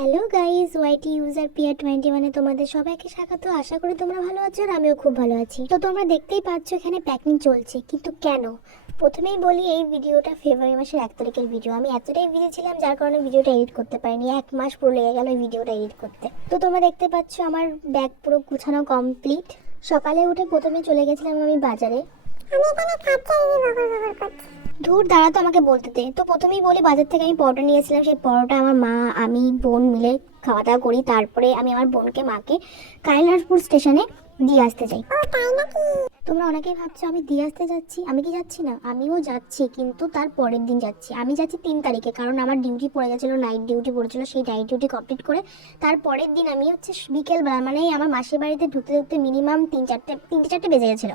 Hello guys, ওয়াইটি user peer 21 তোমাদের সবাইকে স্বাগত। আশা করি তোমরা ভালো আছো আর আমিও খুব ভালো আছি। তো তোমরা দেখতেই পাচ্ছ এখানে প্যাকিং চলছে, কিন্তু কেন? প্রথমেই বলি, এই ভিডিওটা ফেব্রুয়ারি মাসের 1 তারিখের ভিডিও। আমি এতটাই বিজি ছিলাম যার কারণে ভিডিওটা এডিট করতে পারিনি। 1 মাস পুরো লেগে গেল এই ভিডিওটা এডিট করতে। তো তোমরা দেখতে পাচ্ছ আমার ব্যাগ পুরো গুছানো কমপ্লিট। সকালে উঠে প্রথমে চলে গেছিলাম আমি বাজারে। ধুর, দাঁড়া তো, আমাকে বলতে দে। তো প্রথমেই বলি, বাজার থেকে আমি পরোটা নিয়েছিলাম। সেই পরোটা আমার মা আমি বোন মিলে খাওয়া দাওয়া করি। তারপরে আমি আমার বোনকে মাকে কাইলাসপুর স্টেশনে দিয়ে আসতে যাই। তোমরা অনেকেই ভাবছো আমি দিয়ে আসতে যাচ্ছি। আমি কি যাচ্ছি না? আমিও যাচ্ছি, কিন্তু তার পরের দিন যাচ্ছি। আমি যাচ্ছি 3 তারিখে, কারণ আমার ডিউটি পড়ে গেছিলো, নাইট ডিউটি পড়েছিল। সেই নাইট ডিউটি কমপ্লিট করে তার পরের দিন আমি বিকেলবেলা, মানে আমার মাসির বাড়িতে ঢুকতে ঢুকতে মিনিমাম 3-4টে বেজে গেছিলো।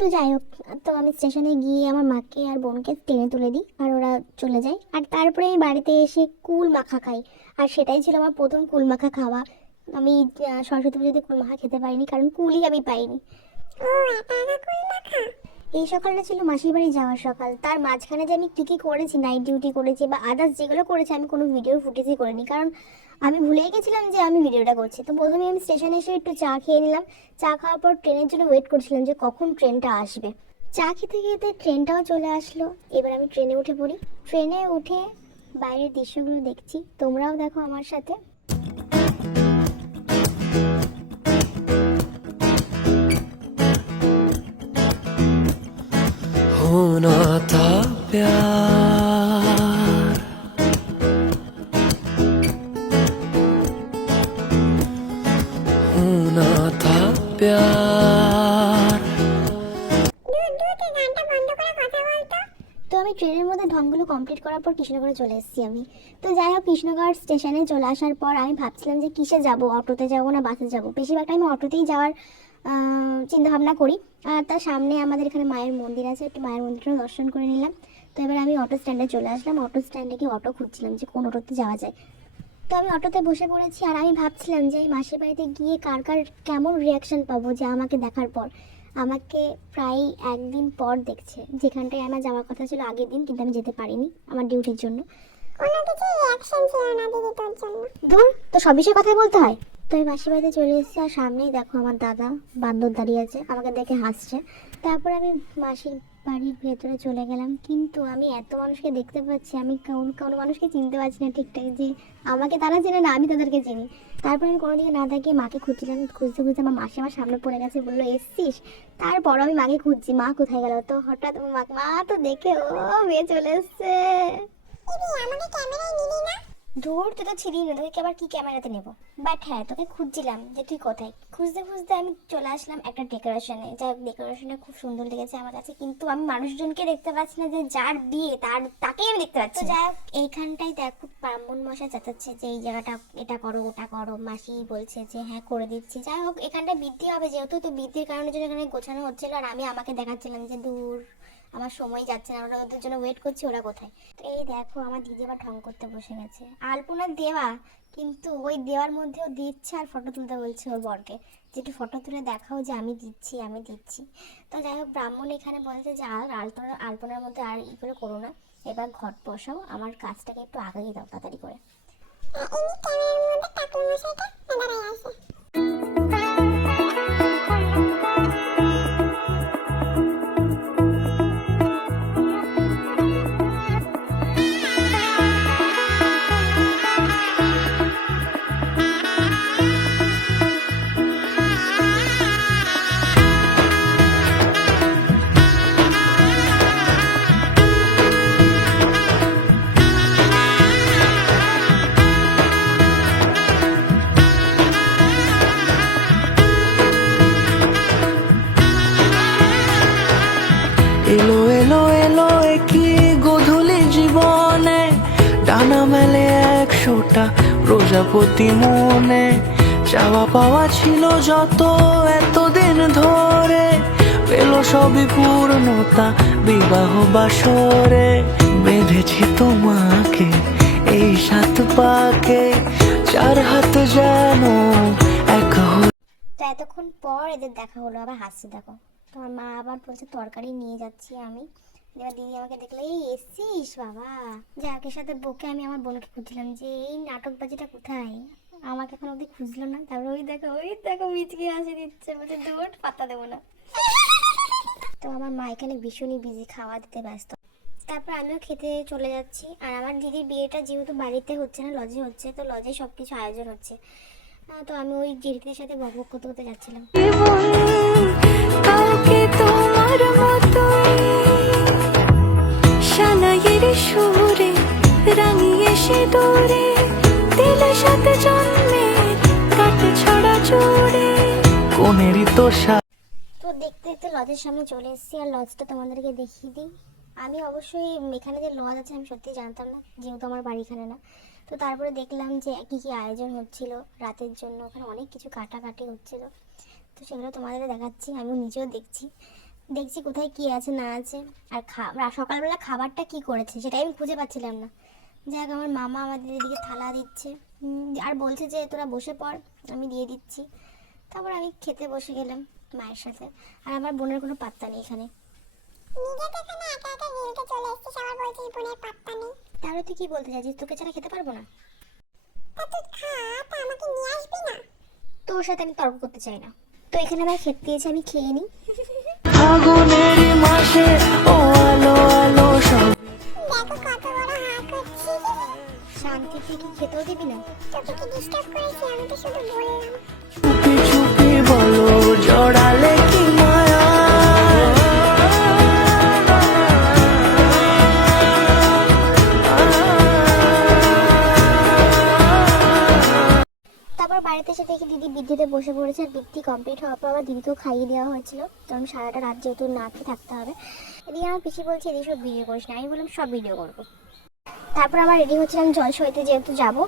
তো যাই হোক, তো আমি স্টেশনে গিয়ে আমার মাকে আর বোনকে ট্রেনে তুলে দিই আর ওরা চলে যায়। আর তারপরে আমি বাড়িতে এসে কুল মাখা খাই। আর সেটাই ছিল আমার প্রথম কুল মাখা খাওয়া। আমি সরস্বতী পুজোতে কুল মাখা খেতে পারিনি, কারণ কুলই আমি পাইনি। এই সকালটা ছিল মাসির বাড়ি যাওয়ার সকাল। তার মাঝখানে যে আমি কী কী করেছি, নাইট ডিউটি করেছি বা আদার্স যেগুলো করেছি, আমি কোনো ভিডিওর ফুটেজই করিনি, কারণ আমি ভুলেই গেছিলাম যে আমি ভিডিওটা করছি। তো প্রথমে আমি স্টেশনে এসে একটু চা খেয়ে নিলাম। চা খাওয়ার পর ট্রেনের জন্য ওয়েট করছিলাম যে কখন ট্রেনটা আসবে। চা খেতে খেতে ট্রেনটাও চলে আসলো। এবার আমি ট্রেনে উঠে পড়ি। ট্রেনে উঠে বাইরের দৃশ্যগুলো দেখছি, তোমরাও দেখো আমার সাথে। होना था प्यार, होना था प्यार। তো আমি ট্রেনের মধ্যে ঢংগুলো কমপ্লিট করার পর কৃষ্ণগড়ে চলে এসেছি আমি। তো যাই হোক, কৃষ্ণগড় স্টেশনে চলে আসার পর আমি ভাবছিলাম যে কিসে যাব, অটোতে যাবো না বাসে যাব। বেশিরভাগটা আমি অটোতেই যাওয়ার চিন্তা ভাবনা করি। আর তার সামনে আমাদের এখানে মায়ের মন্দির আছে, একটু মায়ের মন্দিরটাও দর্শন করে নিলাম। তো এবার আমি অটো স্ট্যান্ডে চলে আসলাম। অটো স্ট্যান্ডে গিয়ে অটো খুঁজছিলাম যে কোন অটোতে যাওয়া যায়। তো আমি অটোতে বসে পড়েছি আর আমি ভাবছিলাম যে এই মাসির বাড়িতে গিয়ে কার কার কেমন রিয়াকশান পাবো, যে আমাকে দেখার পর। আমাকে প্রায় 1 দিন পর দেখছে, যেখানটায় আমার যাওয়ার কথা ছিল আগের দিন, কিন্তু আমি যেতে পারিনি আমার ডিউটির জন্য। ধুর, তো সব বিষয়ে কথাই বলতে হয়। তো আমি মাসির বাড়িতে চলে এসেছি আর সামনেই দেখো আমার দাদা বান্দর দাঁড়িয়ে আছে, আমাকে দেখে হাসছে। তারপর আমি মাসির বাড়ির ভেতরে চলে গেলাম, কিন্তু আমি এত মানুষকে দেখতে পাচ্ছি, আমি কোনো মানুষকে চিনতে পারছি না ঠিকঠাক, যে আমাকে তারা চেনে না, আমি তাদেরকে চিনি। তারপর আমি কোনো দিকে না তাকিয়ে মাকে খুঁজছিলাম। খুঁজতে খুঁজতে আমার মাসি আমার সামনে পড়ে গেছে, বললো এসছিস। তারপর আমি মাকে খুঁজছি, মা কোথায় গেল। তো হঠাৎ মা তো দেখে ও মেয়ে চলে এসছে। ধুর, তুই তো ছিলি না, তোকে আবার কি ক্যামেরাতে নেবো। বাট হ্যাঁ, তোকে খুঁজছিলাম যে তুই কোথায়। খুঁজতে খুঁজতে আমি চলে আসলাম একটা ডেকোরেশনে। যাই হোক, ডেকোরেশনটা খুব সুন্দর লেগেছে আমার কাছে, কিন্তু আমি মানুষজনকে দেখতে পাচ্ছি না, যে যার বিয়ে তাকেই আমি দেখতে পাচ্ছি। তো যাই হোক, এইখানটাই দেখো ব্রাহ্মণ মশাই চেঁচাচ্ছে যে এই জায়গাটা এটা করো ওটা করো। মাসি বলছে যে হ্যাঁ করে দিচ্ছি। যাই হোক, এখানটা বৃদ্ধি হবে যেহেতু, তো বৃদ্ধির কারণে জন্য এখানে গোছানো হচ্ছিল। আর আমি আমাকে দেখাচ্ছিলাম যে দূর, আমার সময় যাচ্ছে না, ওরা ওদের জন্য ওয়েট করছি, ওরা কোথায়। তো এই দেখো, আমার দিদি আবার ঢং করতে বসে গেছে। আলপনা দেওয়া, কিন্তু ওই দেওয়ার মধ্যেও দিচ্ছে আর ফটো তুলতে বলছে ওর বরকে, যে একটু ফটো তুলে দেখাও যে আমি দিচ্ছি আমি দিচ্ছি। তো যাই হোক, ব্রাহ্মণ এখানে বলছে যে আর আলপনার মধ্যে আর ই করে করো না, এবার ঘট বসাও, আমার কাজটাকে একটু আগিয়ে দাও তাড়াতাড়ি করে। এলো এলো এলো একই গধূলি জীবনে, ডানা মেলে 100টা প্রজাপতি মনে। চাওয়া পাওয়া ছিল যত এতদিন ধরে, পেল সবই পূর্ণতা বিবাহ বাসরে। বেঁধেছি তোমাকে এই 7 পাকে, 4 হাত যেন এক। তো এতক্ষণ পর এদের দেখা হলো, আবার হাসছে দেখো। তোমার মা আবার বলছে তরকারি নিয়ে যাচ্ছি আমি। এবার দিদি আমাকে দেখলে, এই এসছিস বাবা, যাকের সাথে বকে আমি আমার বোনকে খুঁজছিলাম যে এই নাটকবাজিটা কোথায়, আমাকে এখন অব্দি খুঁজলো না। তারপর ওই দেখো মিচকে হাসি দিচ্ছে, বলছে দৌড়, পাত্তা দেবো না। তো আমার মা এখানে ভীষণই বিজি, খাওয়া দিতে ব্যস্ত। তারপর আমিও খেতে চলে যাচ্ছি। আর আমার দিদির বিয়েটা যেহেতু বাড়িতে হচ্ছে না, লজে হচ্ছে, তো লজে সব কিছু আয়োজন হচ্ছে। তো আমি ওই জেঠিদের সাথে বক বক করতে করতে যাচ্ছিলাম। কালকে তোমার মতোই শালায়ের সুরে রাঙিয়ে সে দূরে দিলের সাথে জন্মে কাটে ছড়া জোরে কোনেরই তো তো দেখতে দেখতে লজের সামনে চলে এসেছি। আর লজটা তোমাদেরকে দেখিয়ে দিই। আমি অবশ্যই এখানে যে লজ আছে আমি সত্যি জানতাম না, যেহেতু আমার বাড়ি এখানে না। তো তারপরে দেখলাম যে কী কী আয়োজন হচ্ছিল রাতের জন্য, ওখানে অনেক কিছু কাটাকাটি হচ্ছিল। তো সেগুলো তোমাদের দেখাচ্ছি, আমিও নিজেও দেখছি কোথায় কী আছে না আছে। আর সকালবেলা খাবারটা কি করেছে সেটাই আমি খুঁজে পাচ্ছিলাম না। যাক, আমার মামা আমাদের এদিকে থালা দিচ্ছে আর বলছে যে তোরা বসে পড়, আমি দিয়ে দিচ্ছি। তারপর আমি খেতে বসে গেলাম মায়ের সাথে। আর আমার বোনের কোনো পাত্তা নেই এখানে। তাহলে তুই কি বলতে চাইছিস, তোকে ছাড়া খেতে পারবো না? তোর সাথে আমি তর্ক করতে চাই না। তো এখানে আমার খেতে দিয়েছে, আমি খেয়ে নিই। ফাগুনের মাসে ও আলো আলো সব শান্তি থেকে খেতেও দিবি না? চুপি চুপি বলো জড়ালে কি মায়া তারপর বাড়িতে এসে দেখি দিদি বৃদ্ধিতে বসে পড়েছে। আর বৃদ্ধি কমপ্লিট হওয়ার পর আবার দিদিকেও খাইয়ে দেওয়া হয়েছিল, কারণ সারাটা রাত যেহেতু না খেয়ে থাকতে হবে। এদিকে আমার পিসি বলছে এদিকে সব ভিডিও করিস না, আমি বললাম সব ভিডিও করবো। তারপর আমার রেডি হচ্ছিলাম জলসইতে যেহেতু যাবো।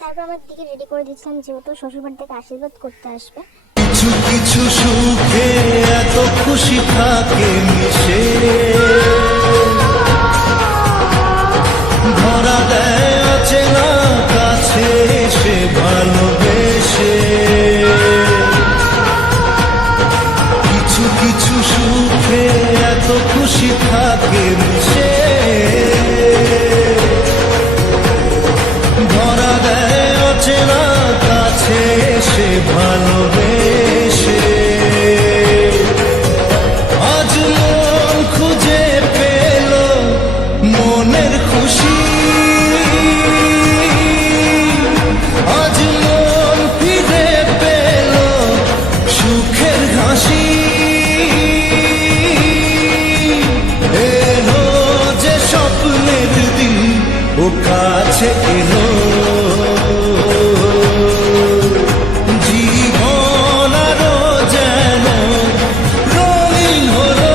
তারপর আমার দিকে রেডি করে দিচ্ছিলাম, যেহেতু শ্বশুরবাড়ি থেকে আশীর্বাদ করতে আসবে। কিছু কিছু সুখে এত খুশি থাকে মিশে ধরা দেয় আছে না কাছে সে ভালোবেসে কিছু কিছু সুখে এত খুশি থাকে মিশে ধরা দেয় আছে না কাছে সে ভালোবেসে আজ মন খুঁজে পেল মনের খুশি আজ মন ফিরে পেল সুখের হাসি এলো যে স্বপ্নের দিন ও কাছে এলো জীবন আরো যেন রঙিন হলো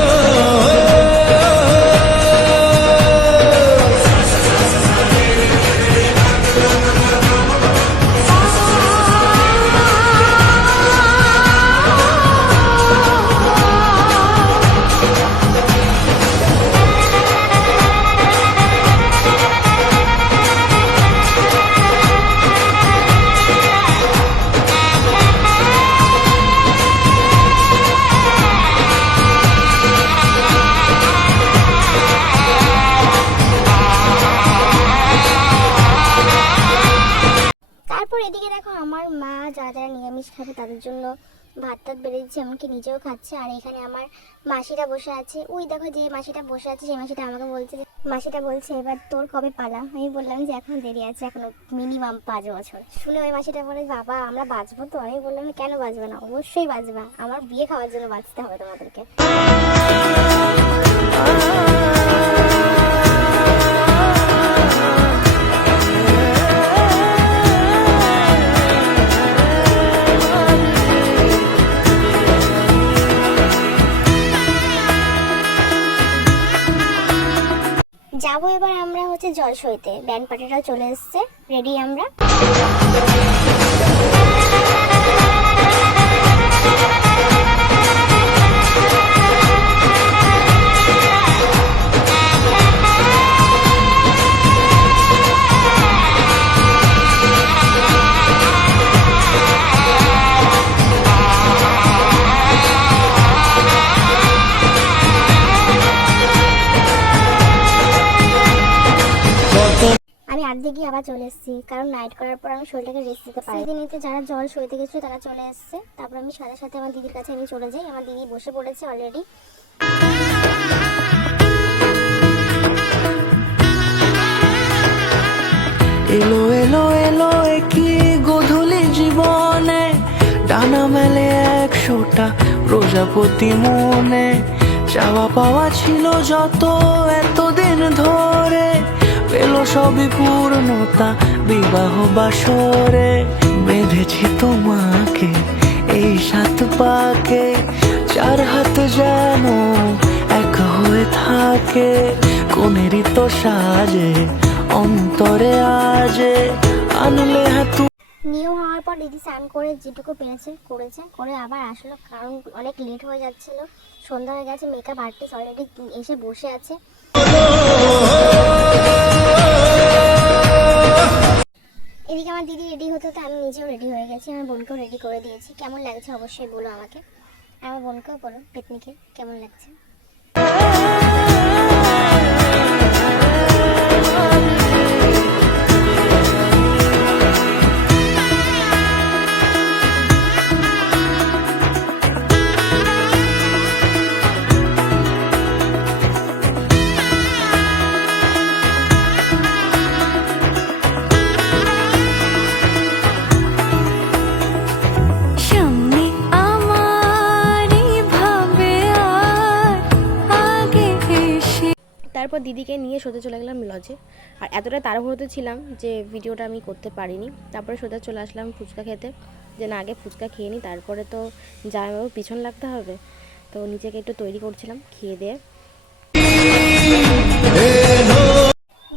তারপর এদিকে দেখো আমার মা যারা যারা নিরামিষ খাবে তাদের জন্য ভাত টাত বেড়ে দিচ্ছে, এমনকি নিজেও খাচ্ছে। আর এখানে আমার মাসিরা বসে আছে। ওই দেখো যে মাসিটা বসে আছে, সেই মাসিটা আমাকে বলছে যে মাসিটা বলছে এবার তোর কবে পালা। আমি বললাম যে এখন দেরি আছে, এখনো মিনিমাম 5 বছর। শুনে ওই মাসিটা বলে বাবা আমরা বাঁচবো তো? আমি বললাম কেন বাঁচবে না, অবশ্যই বাঁচবা, আমার বিয়ে খাওয়ার জন্য বাঁচতে হবে তোমাদেরকে। যাবো এবার আমরা হচ্ছে জলসইতে, ব্যান্ড পার্টিটাও চলে এসছে, রেডি আমরা। রাত দিয়ে গিয়ে আবার চলে এসেছি, কারণ নাইট করার পর আমি শরীরটাকে রেস্ট দিতে পারি। দিনেতে যারা জল সইতে গেছিলো তারা চলে এসছে, তারপর আমি সাথে সাথে আমার দিদির কাছে আমি চলে যাই। আমার দিদি বসে পড়েছে অলরেডি। এলো এলো এলো কি গোধূলি জীবনে, ডানা মেলে 100টা প্রজাপতি মনে। চাওয়া পাওয়া ছিল যত এতদিন ধরে, পেল সবই পূর্ণতা বিবাহ বাসরে। বেঁধেছি তোমাকে এই 7 পাকে, 4 হাত যেন এক হয়ে থাকে। কোনেরই তো সাজে অন্তরে আজে আনলে হাত। নিয়ম হওয়ার পর দিদি স্নান করে যেটুকু পেরেছে করে আবার আসলো, কারণ অনেক লেট হয়ে যাচ্ছিল, সন্ধ্যা হয়ে গেছে। মেকআপ আর্টিস্ট অলরেডি এসে বসে আছে। এদিকে আমার দিদি রেডি হতে হতে আমি নিজেও রেডি হয়ে গেছি, আমার বোনকেও রেডি করে দিয়েছি। কেমন লাগছে অবশ্যই বলো আমাকে, আমার বোনকেও বলো পেতনিকে কেমন লাগছে। সামনে আমারই ভাবে আর আগে এসে। তারপর দিদিকে নিয়ে সোজা চলে গেলাম লজে। আর এতটা তাড়াহুড়োতে ছিলাম যে ভিডিওটা আমি করতে পারিনি। তারপরে সোজা চলে আসলাম ফুচকা খেতে, যে না আগে ফুচকা খেয়ে নিই, তারপরে তো জামাইবাবুর পিছন লাগতে হবে। তো নিজেকে একটু তৈরি করছিলাম খেয়ে দিয়ে।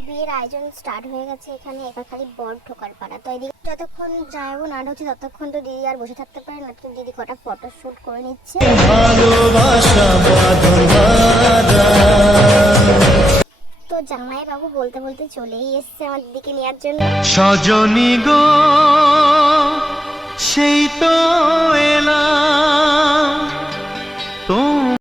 বিয়ের আয়োজন স্টার্ট হয়ে গেছে এখানে, এবার খালি বর ঢোকার পাড়া। তো এদিকে যতক্ষণ যাবো না ঢুকছে ততক্ষণ তো দিদি আর বসে থাকতে পারে না, তো দিদি কটা ফটো শুট করে নিচ্ছে। ভালোবাসা বাঁধন বাঁধা। তো জামাই বাবু বলতে বলতে চলেই এসছে আমার দিদিকে নেওয়ার জন্য। সজনী গো সেই তো